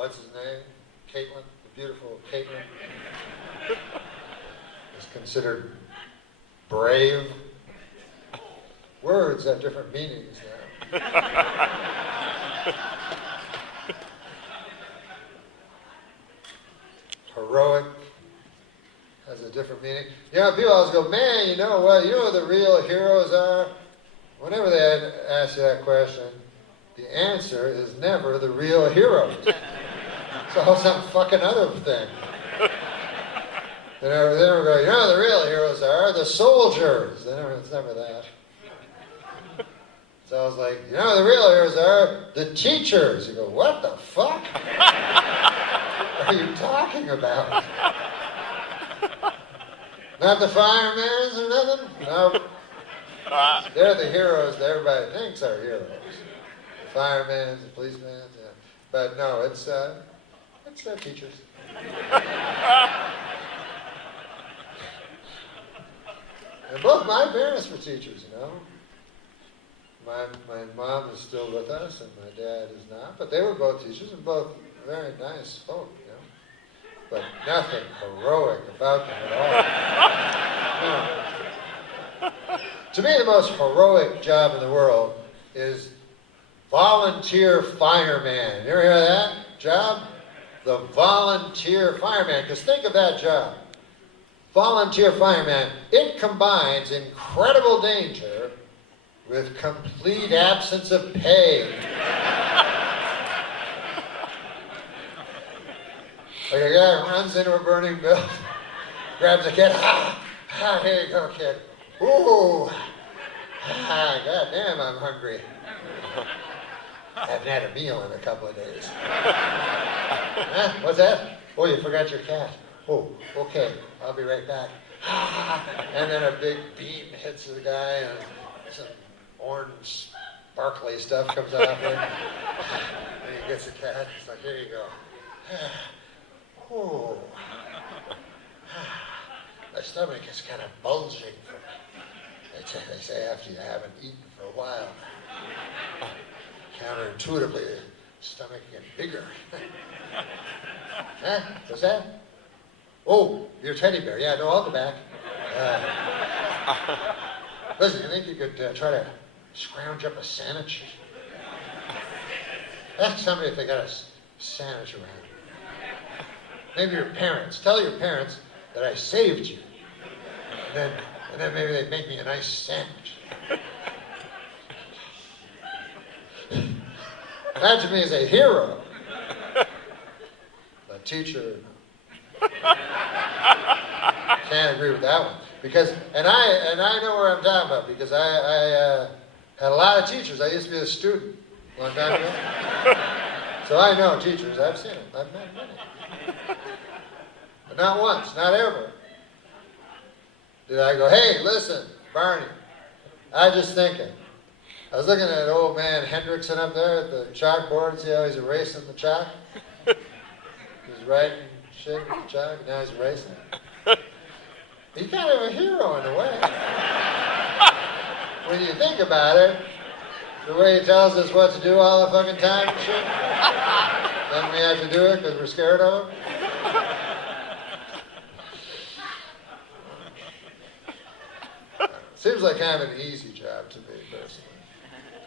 what's his name? Caitlin, the beautiful Caitlin, is considered brave. Words have different meanings now. Heroic has a different meaning. You know, people always go, man, you know what? You know what the real heroes are? Whenever they ask you that question, the answer is never the real heroes. It's all some fucking other thing. They never go, you know the real heroes are the soldiers. It's never that. So I was like, you know the real heroes are the teachers. You go, what the fuck are you talking about? Not the firemen or nothing? No. They're the heroes that everybody thinks are heroes. The firemen, the policemen, yeah. But no, it's teachers. And both my parents were teachers, you know. My mom is still with us, and my dad is not. But they were both teachers, and both very nice folk, you know. But nothing heroic about them at all. No. To me, the most heroic job in the world is volunteer fireman. You ever hear of that job? The volunteer fireman. Because think of that job. Volunteer fireman. It combines incredible danger with complete absence of pay. Like a guy runs into a burning building, grabs a kid, here you go, kid. Ooh, goddamn, I'm hungry. I haven't had a meal in a couple of days. Huh? What's that? Oh, you forgot your cat. Oh, okay, I'll be right back. And then a big beam hits the guy, and some orange sparkly stuff comes out of it. And he gets the cat. It's like, here you go. Oh. My stomach is kind of bulging. They say after you haven't eaten for a while, counterintuitively, the stomach gets bigger. Huh? What's that? Oh, your teddy bear. Yeah, no, I'll go back. Listen, you think you could try to scrounge up a sandwich? Ask somebody if they got a sandwich around. Maybe your parents. Tell your parents that I saved you. And then maybe they'd make me a nice sandwich. That to me is a hero. A teacher. Can't agree with that one. Because, and I know where I'm talking about, because I had a lot of teachers. I used to be a student a long time ago. So I know teachers. I've seen them. I've met many. But not once, not ever, did I go, hey, listen, Barney, I was just thinking. I was looking at old man Hendrickson up there at the chalkboard. See how he's erasing the chalk? He's writing shit with the chalk, and now he's erasing it. He's kind of a hero in a way. When you think about it, the way he tells us what to do all the fucking time and shit, then we have to do it because we're scared of him. Seems like kind of an easy job to me, personally.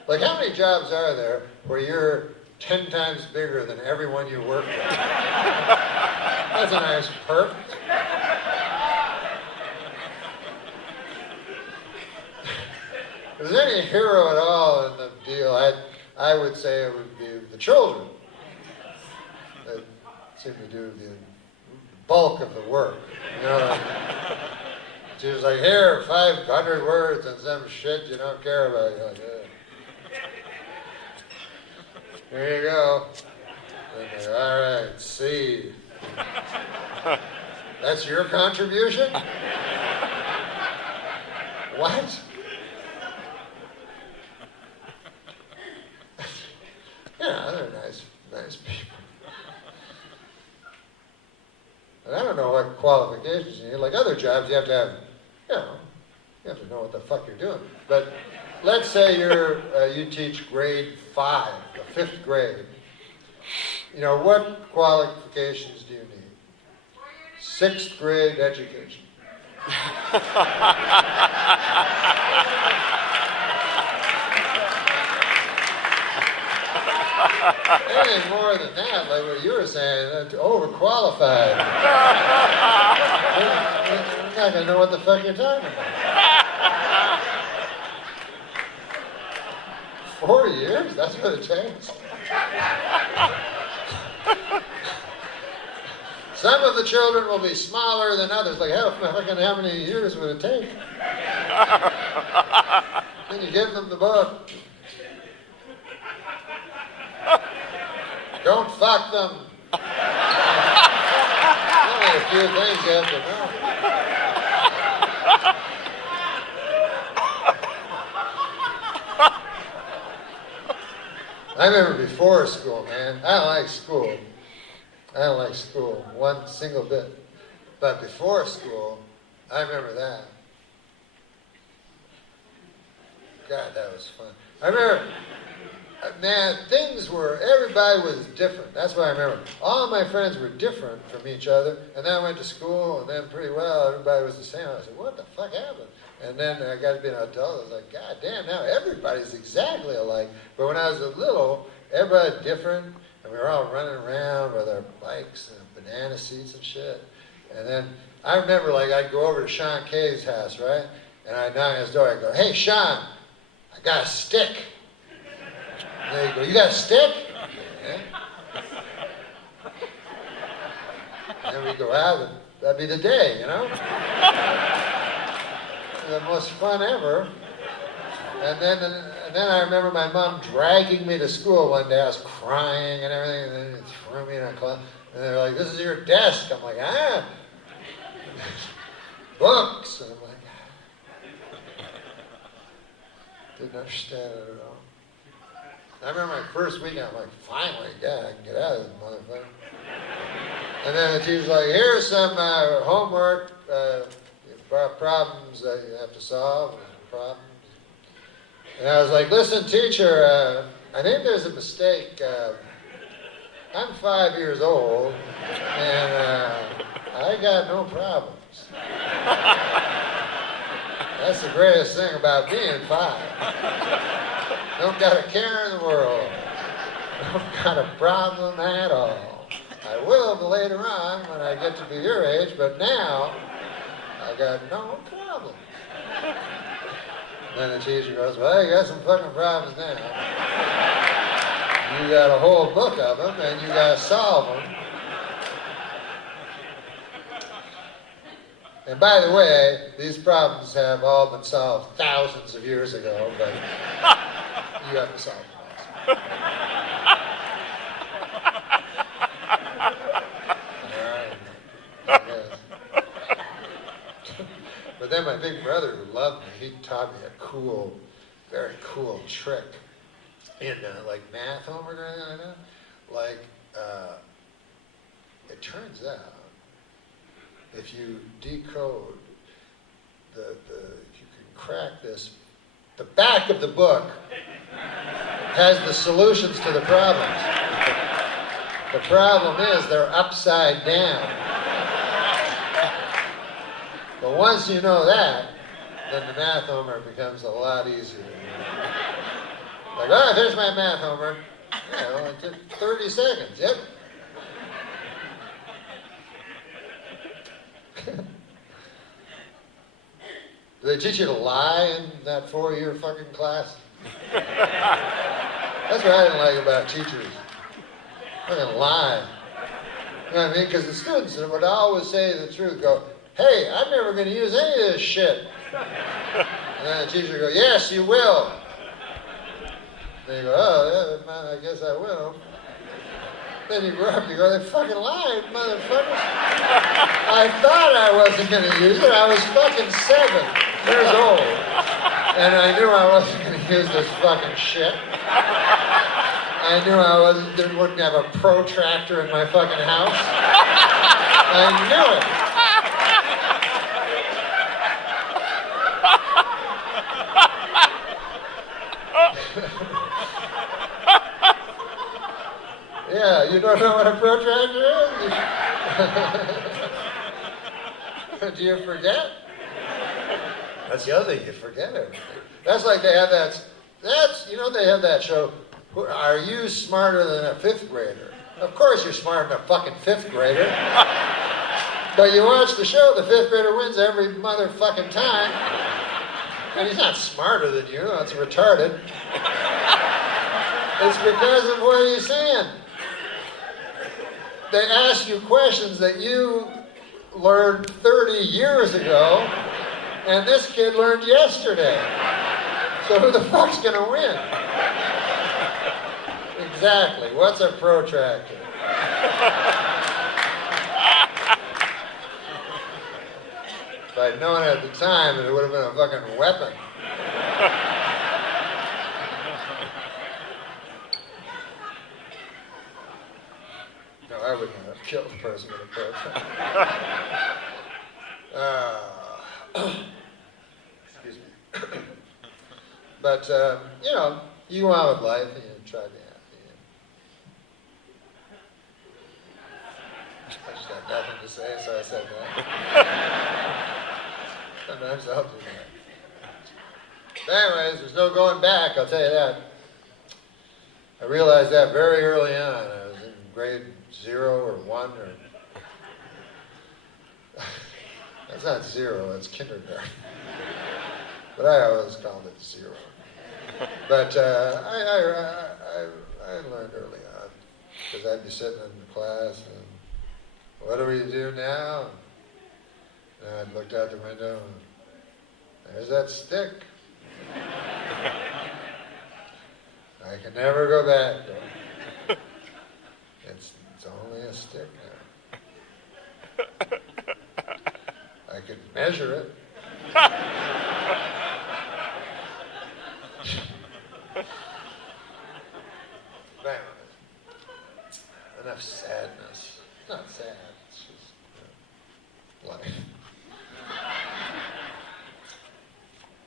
Like, how many jobs are there where you're 10 times bigger than everyone you work with? That's a nice perk. If there's any hero at all in the deal, I would say it would be the children that seem to do the bulk of the work. You know, like, she was like, here, 500 words and some shit you don't care about. You're like, Here you go. And all right, C. That's your contribution? What? Yeah, they're nice people. And I don't know what qualifications you need. Like other jobs, you have to have, you have to know what the fuck you're doing. But let's say you teach grade 5, the 5th grade, you know, what qualifications do you need? 6th grade education. Anything more than that, like what you were saying, overqualified. You're not going to know what the fuck you're talking about. 4 years? That's what it takes? Some of the children will be smaller than others. Like, how many years would it take? Then you give them the book. Don't fuck them. Only a few things you have to know. I remember before school, man. I don't like school. I don't like school one single bit. But before school, I remember that. God, that was fun. I remember, man, everybody was different. That's what I remember. All of my friends were different from each other. And then I went to school, and then pretty well, everybody was the same. I said, what the fuck happened? And then I got to be an adult. I was like, God damn, now everybody's exactly alike. But when I was little, everybody was different. And we were all running around with our bikes and banana seats and shit. And then I remember, like, I'd go over to Sean Kay's house, right? And I'd knock on his door. I'd go, hey, Sean, I got a stick. And they'd go, you got a stick? Yeah. And then we'd go out, and that'd be the day, you know? The most fun ever. And then I remember my mom dragging me to school one day. I was crying and everything, and then they threw me in a class. And they're like, this is your desk. I'm like, books. And I'm like, didn't understand it at all. I remember my first week, I'm like, finally, God, I can get out of this motherfucker. And then the teacher's like, here's some homework, problems that you have to solve, problems. And I was like, listen, teacher, I think there's a mistake. I'm 5 years old, and I got no problems. That's the greatest thing about being 5. Don't got a care in the world. Don't got a problem at all. I will later on when I get to be your age, but now I got no problem. And then the teacher goes, well, you got some fucking problems now. You got a whole book of them, and you got to solve them. And by the way, these problems have all been solved thousands of years ago, but you have to solve them. But then my big brother, who loved me, he taught me a cool, very cool trick in like math homework or anything like that. Like, it turns out, if you decode if you can crack this, the back of the book has the solutions to the problems. The problem is they're upside down. But once you know that, then the math homework becomes a lot easier. Like, oh, I finished my math homework. You know, it took 30 seconds. Yep. Do they teach you to lie in that 4-year fucking class? That's what I didn't like about teachers. Fucking lie. You know what I mean? Because the students would always say the truth. Go, hey, I'm never going to use any of this shit. And then the teacher would go, yes, you will. And then you go, oh, yeah, man, I guess I will. Then you grow up, you go, they fucking lied, motherfuckers. I thought I wasn't going to use it. I was fucking 7 years old. And I knew I wasn't going to use this fucking shit. I knew I wouldn't have a protractor in my fucking house. I knew it. Yeah, you don't know what a protractor is? Do you forget? That's the other thing, you forget everything. That's like they have they have that show, Are You Smarter Than a Fifth Grader? Of course you're smarter than a fucking fifth grader. But you watch the show, the fifth grader wins every motherfucking time. And he's not smarter than you, that's retarded. It's because of what he's saying. They ask you questions that you learned 30 years ago, and this kid learned yesterday. So who the fuck's gonna win? Exactly. What's a protractor? If I'd known at the time, it would have been a fucking weapon. No, I wouldn't have killed the person with a protractor. Excuse me. But, you go on with life and you try to be happy. I just had nothing to say, so I said that. Sometimes I'll do that. But anyways, there's no going back, I'll tell you that. I realized that very early on. I was in grade 0 or 1 or... That's not 0, that's kindergarten. But I always called it 0. But I learned early on, because I'd be sitting in the class and, what do we do now? And I'd look out the window and there's that stick. I can never go back though. It's only a stick now. I could measure it. Enough sadness. It's not sad, it's just life.